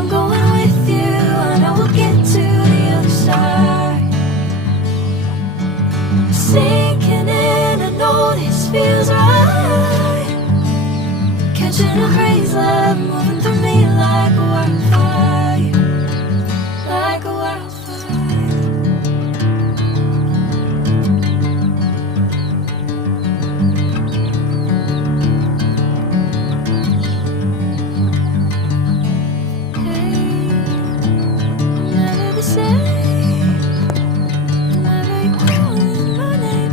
I'm going with you, I know we'll get to the other side. Sinking in, I know this feels right. Catching a breeze, love, moving